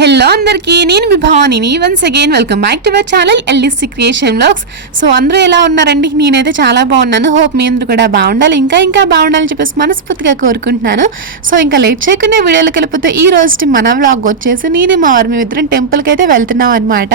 Hello అందరికీ, నేను మీ భవానీని. Once again welcome back to our channel LDC creation vlogs. So అందరూ ఎలా ఉన్నారండి? నేనైతే చాలా బాగున్నాను. హోప్ మీ అందరూ కూడా బాగుండాలి, ఇంకా బాగుండాలని చెప్పేసి మనస్ఫూర్తిగా కోరుకుంటున్నాను. సో ఇంకా లేట్ చేయకుండా వీడియోలోకి వెళ్ళిపోతే ఈ రోజు మన వ్లాగ్ వచ్చేసి నేను మా వారు మేమిద్దరం టెంపుల్కి అయితే వెళ్తున్నాం అనమాట.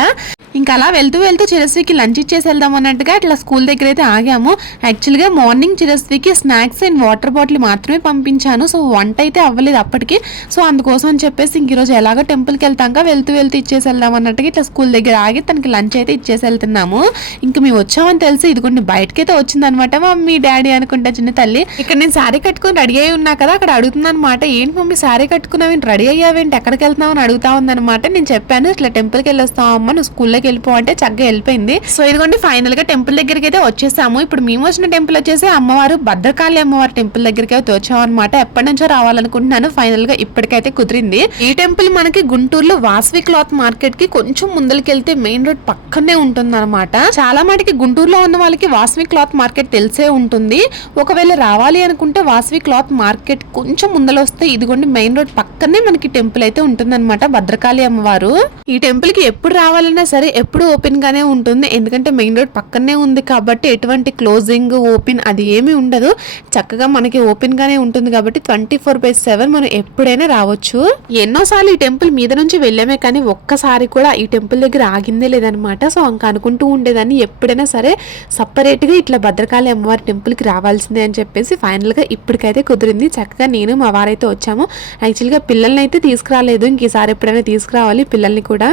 ఇంకా అలా వెళ్తూ చిరస్వికి లంచ్ ఇచ్చేసి వెళ్దాం అన్నట్టుగా ఇట్లా స్కూల్ దగ్గర అయితే ఆగాము. యాక్చువల్గా మార్నింగ్ చిరస్వికి స్నాక్స్ అండ్ వాటర్ బాటిల్ మాత్రమే పంపించాను. సో వంట అయితే అవ్వలేదు అప్పటికి. సో అందుకోసం అని చెప్పేసి ఇంక ఈరోజు ఎలాగో టెంపుల్కి వెళ్తాక వెళ్తూ ఇచ్చేసి వెళ్దాం అన్నట్టుగా ఇట్లా స్కూల్ దగ్గర ఆగి తనకి లంచ్ అయితే ఇచ్చేసి వెళ్తున్నాము. ఇంకా మేము వచ్చామని తెలిసి ఇదిగోండి బయటకైతే వచ్చిందనమాట మమ్మీ డాడీ అనుకుంటా చిన్న తల్లి. ఇక్కడ నేను శారీ కట్టుకుని రెడీ అయ్యి ఉన్నా కదా, అక్కడ అడుగుతుంది అనమాట, ఏంటి మమ్మీ శారీ కట్టుకున్నావేంటి, రెడీ అయ్యావేంటి, ఎక్కడికి వెళ్తున్నావు అని అడుగుతా ఉందనమాట. నేను చెప్పాను ఇట్లా టెంపుల్కి వెళ్ళొస్తాం అమ్మ, నువ్వు స్కూల్లోకి వెళ్ళిపో అంటే చక్కగా వెళ్ళిపోయింది. సో ఇదిగోండి ఫైనల్ గా టెంపుల్ దగ్గరికి అయితే వచ్చేసాము. ఇప్పుడు మేము వచ్చిన టెంపుల్ వచ్చేసి అమ్మవారు భద్రకాళి అమ్మవారి టెంపుల్ దగ్గరికి అయితే వచ్చాం అనమాట. ఎప్పటి నుంచో రావాలనుకుంటున్నాను, ఫైనల్ గా ఇప్పటికైతే కుదిరింది. ఈ టెంపుల్ మనకి గుంటూరులో వాసవి క్లాత్ మార్కెట్ కి కొంచెం ముందరికెళ్తే మెయిన్ రోడ్ పక్కనే ఉంటుంది అనమాట. చాలా మటుకి గుంటూరులో ఉన్న వాళ్ళకి వాసవి క్లాత్ మార్కెట్ తెలిసే ఉంటుంది. ఒకవేళ రావాలి అనుకుంటే వాసవి క్లాత్ మార్కెట్ కొంచెం ముందర వస్తే ఇదిగోండి మెయిన్ రోడ్ పక్కనే మనకి టెంపుల్ అయితే ఉంటుంది అనమాట, భద్రకాళి అమ్మవారు. ఈ టెంపుల్ కి ఎప్పుడు రావాలన్నా సరే ఎప్పుడు ఓపెన్ గానే ఉంటుంది, ఎందుకంటే మెయిన్ రోడ్ పక్కనే ఉంది కాబట్టి ఎటువంటి క్లోజింగ్ ఓపెన్ అది ఏమీ ఉండదు. చక్కగా మనకి ఓపెన్ గానే ఉంటుంది కాబట్టి 24/7 మనం ఎప్పుడైనా రావచ్చు. ఎన్నోసార్లు ఈ టెంపుల్ మీద నుంచి వెళ్ళామే కానీ ఒక్కసారి కూడా ఈ టెంపుల్ దగ్గర ఆగిందే లేదనమాట. సో ఇంకా అనుకుంటూ ఉండేదాన్ని ఎప్పుడైనా సరే సపరేట్ గా ఇట్లా భద్రకాళి అమ్మవారి టెంపుల్ కి రావాల్సిందే అని చెప్పేసి ఫైనల్ గా ఇప్పటికైతే కుదిరింది. చక్కగా నేను మా వారైతే వచ్చాము. యాక్చువల్ గా పిల్లల్ని అయితే తీసుకురాలేదు, ఇంకీసారి ఎప్పుడైనా తీసుకురావాలి పిల్లల్ని కూడా.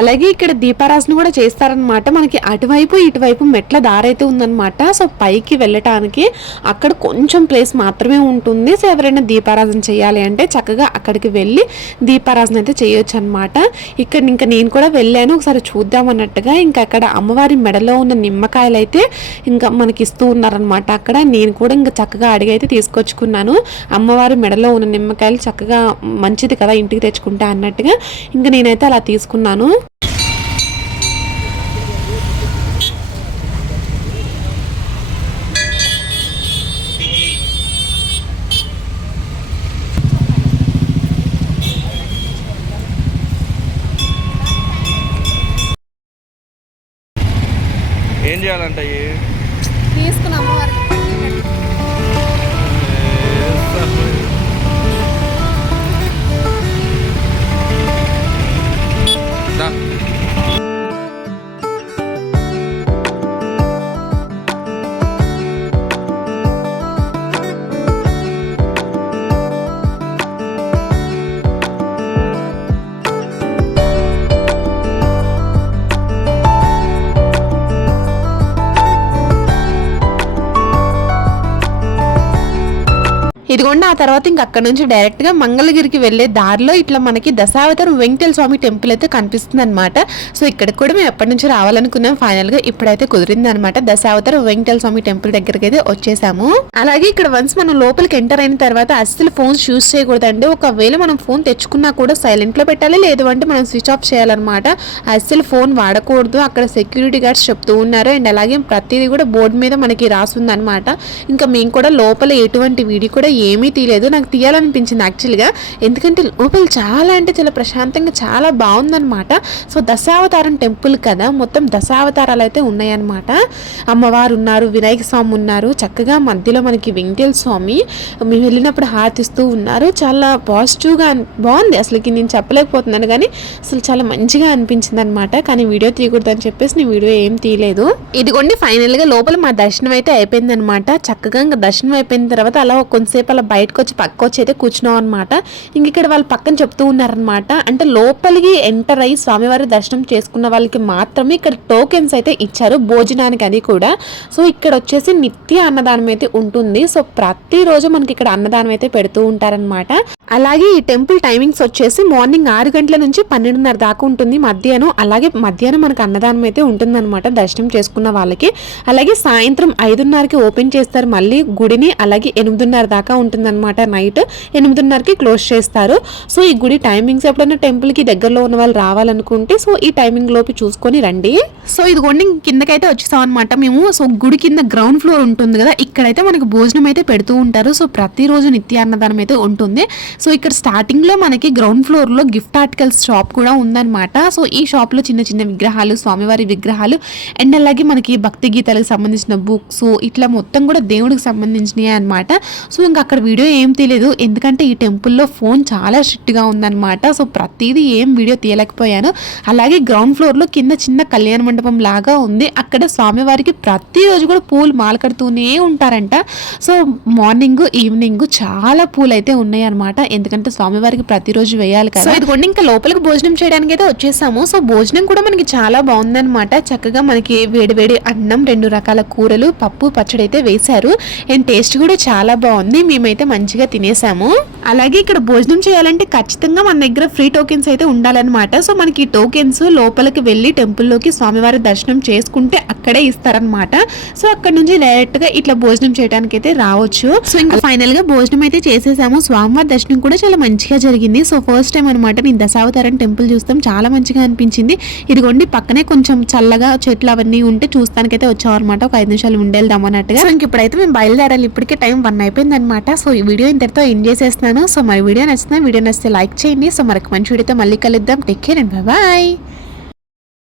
అలాగే ఇక్కడ దీపారాజన కూడా చేస్తారనమాట. మనకి అటువైపు ఇటువైపు మెట్ల దారైతే ఉందనమాట. సో పైకి వెళ్ళటానికి అక్కడ కొంచెం ప్లేస్ మాత్రమే ఉంటుంది. సో ఎవరైనా దీపారాజన చేయాలి అంటే చక్కగా అక్కడికి వెళ్ళి దీపారాజన అయితే చేయొచ్చు అనమాట. ఇక్కడ ఇంకా నేను కూడా వెళ్ళాను, ఒకసారి చూద్దాం అన్నట్టుగా. ఇంకా అక్కడ అమ్మవారి మెడలో ఉన్న నిమ్మకాయలు అయితే ఇంకా మనకి ఇస్తూ ఉన్నారనమాట. అక్కడ నేను కూడా ఇంకా చక్కగా అడిగి అయితే తీసుకొచ్చుకున్నాను. అమ్మవారి మెడలో ఉన్న నిమ్మకాయలు చక్కగా మంచిది కదా ఇంటికి తెచ్చుకుంటా అన్నట్టుగా ఇంకా నేనైతే అలా తీసుకున్నాను. ఏం చేయాలంటే తీసుకున్నాము ఇదిగోండి. ఆ తర్వాత ఇంక అక్కడ నుంచి డైరెక్ట్ గా మంగళగిరికి వెళ్లే దారిలో ఇట్లా మనకి దశావతారం వెంకటేశ్వర స్వామి టెంపుల్ అయితే కనిపిస్తుంది అనమాట. సో ఇక్కడికి కూడా మేము ఎప్పటి నుంచి రావాలనుకున్నాం, ఫైనల్ గా ఇప్పుడైతే కుదిరింది అనమాట. దశావతారం వెంకటేశ్వర స్వామి టెంపుల్ దగ్గరికి అయితే వచ్చేసాము. అలాగే ఇక్కడ వన్స్ మనం లోపలికి ఎంటర్ అయిన తర్వాత అస్సలు ఫోన్స్ యూజ్ చేయకూడదండి. ఒకవేళ మనం ఫోన్ తెచ్చుకున్నా కూడా సైలెంట్ లో పెట్టాలి, లేదు అంటే మనం స్విచ్ ఆఫ్ చేయాలన్నమాట. అస్సలు ఫోన్ వాడకూడదు, అక్కడ సెక్యూరిటీ గార్డ్స్ చెప్తూ ఉన్నారు. అండ్ అలాగే ప్రతిదీ కూడా బోర్డు మీద మనకి రాసుంది అనమాట. ఇంకా మేము కూడా లోపల ఎటువంటి వీడియో కూడా ఏమీ తీయలేదు, నాకు తీయాలనిపించింది యాక్చువల్గా. ఎందుకంటే లోపల చాలా అంటే చాలా ప్రశాంతంగా చాలా బాగుందనమాట. సో దశావతారం టెంపుల్ కదా, మొత్తం దశావతారాలు అయితే ఉన్నాయన్నమాట. అమ్మవారు ఉన్నారు, వినాయక స్వామి ఉన్నారు, చక్కగా మధ్యలో మనకి వెంకటేశ్వర స్వామి మేము వెళ్ళినప్పుడు హారతిస్తూ ఉన్నారు. చాలా పాజిటివ్గా బాగుంది. అసలుకి నేను చెప్పలేకపోతున్నాను కానీ అసలు చాలా మంచిగా అనిపించింది అనమాట. కానీ వీడియో తీయకూడదని చెప్పేసి నేను వీడియో ఏం తీయలేదు. ఇదిగోండి ఫైనల్గా లోపల మా దర్శనం అయితే అయిపోయింది అనమాట. చక్కగా ఇంకా దర్శనం అయిపోయిన తర్వాత అలా కొంతసేపు అలా బయటకు వచ్చి పక్క వచ్చి అయితే కూర్చున్నాం అనమాట. ఇంక ఇక్కడ వాళ్ళు పక్కన చెప్తూ ఉన్నారనమాట, అంటే లోపలికి ఎంటర్ అయ్యి స్వామివారి దర్శనం చేసుకున్న వాళ్ళకి మాత్రమే ఇక్కడ టోకెన్స్ అయితే ఇచ్చారు భోజనానికి, అది కూడా. సో ఇక్కడ వచ్చేసి నిత్య అన్నదానం అయితే ఉంటుంది. సో ప్రతిరోజు మనకి ఇక్కడ అన్నదానం అయితే పెడుతూ ఉంటారనమాట. అలాగే ఈ టెంపుల్ టైమింగ్స్ వచ్చేసి మార్నింగ్ 6 గంటల నుంచి 12:30 దాకా ఉంటుంది మధ్యాహ్నం. అలాగే మధ్యాహ్నం మనకు అన్నదానం అయితే ఉంటుందన్నమాట దర్శనం చేసుకున్న వాళ్ళకి. అలాగే సాయంత్రం 5:30కి ఓపెన్ చేస్తారు మళ్ళీ గుడిని. అలాగే 8:30 దాకా ఉంటుందన్నమాట. నైట్ 8:30కి క్లోజ్ చేస్తారు. సో ఈ గుడి టైమింగ్స్ ఎప్పుడైనా టెంపుల్కి దగ్గరలో ఉన్న వాళ్ళు రావాలనుకుంటే సో ఈ టైమింగ్ లోపు చూసుకొని రండి. సో ఇదిగోండి కిందకైతే వచ్చేసాం అనమాట మేము. సో గుడి కింద గ్రౌండ్ ఫ్లోర్ ఉంటుంది కదా, ఇక్కడైతే మనకు భోజనం అయితే పెడుతూ ఉంటారు. సో ప్రతిరోజు నిత్య అన్నదానం అయితే ఉంటుంది. సో ఇక్కడ స్టార్టింగ్ లో మనకి గ్రౌండ్ ఫ్లోర్ లో గిఫ్ట్ ఆర్టికల్స్ షాప్ కూడా ఉందన్నమాట. సో ఈ షాప్ లో చిన్న చిన్న విగ్రహాలు, స్వామివారి విగ్రహాలు అండ్ అలాగే మనకి భక్తి గీతాలకు సంబంధించిన బుక్స్ ఇట్లా మొత్తం కూడా దేవుడికి సంబంధించినవి అనమాట. సో ఇంకా అక్కడ వీడియో ఏం తీయలేదు, ఎందుకంటే ఈ టెంపుల్లో ఫోన్ చాలా స్ట్రిక్ట్ గా ఉందన్నమాట. సో ప్రతిదీ ఏం వీడియో తీయలేకపోయాను. అలాగే గ్రౌండ్ ఫ్లోర్ లో కింద చిన్న కళ్యాణ మండపం లాగా ఉంది. అక్కడ స్వామివారికి ప్రతిరోజు కూడా పూలు మాల కడుతూనే ఉంటారంట. సో మార్నింగ్ ఈవినింగ్ చాలా పూలు అయితే ఉన్నాయి అనమాట, ఎందుకంటే స్వామివారికి ప్రతిరోజు వేయాలి కదా. సో ఇదిగోండి ఇంకా లోపలికి భోజనం చేయడానికి అయితే వచ్చేసాము. సో భోజనం కూడా మనకి చాలా బాగుందన్నమాట. చక్కగా మనకి వేడివేడి అన్నం, 2 రకాల కూరలు, పప్పు, పచ్చడి అయితే వేశారు. అండ్ టేస్ట్ కూడా చాలా బాగుంది. మేమైతే మంచిగా తినేసాము. అలాగే ఇక్కడ భోజనం చేయాలంటే ఖచ్చితంగా మన దగ్గర ఫ్రీ టోకెన్స్ అయితే ఉండాలన్నమాట. సో మనకి టోకెన్స్ లోపలికి వెళ్ళి టెంపుల్లోకి స్వామివారి దర్శనం చేసుకుంటే అక్కడే ఇస్తారనమాట. సో అక్కడ నుంచి డైరెక్ట్ గా ఇట్లా భోజనం చేయడానికి అయితే రావచ్చు. సో ఇంకా ఫైనల్ గా భోజనం అయితే చేసేసాము. స్వామివారి దర్శనం కూడా చాలా మంచిగా జరిగింది. సో ఫస్ట్ టైం అనమాట నేను దశావతారం టెంపుల్ చూస్తాం, చాలా మంచిగా అనిపించింది. ఇదిగోండి పక్కనే కొంచెం చల్లగా చెట్లు అవన్నీ ఉంటే చూస్తానికైతే వచ్చాం అనమాట. ఒక 5 నిమిషాలు ఉండేద్దాం అన్నట్టుగా. సో ఇంక ఇప్పుడైతే మేము బయలుదేరాలి. ఇప్పటికే టైం 1 అయిపోయింది అనమాట. సో ఈ వీడియో ఇంతటితో ఎండ్ చేసేస్తున్నాను. సో మరి వీడియో నచ్చితే లైక్ చేయండి. సో మరొక మంచి వీడియోతో మళ్ళీ కలుద్దాం. Take care and bye bye.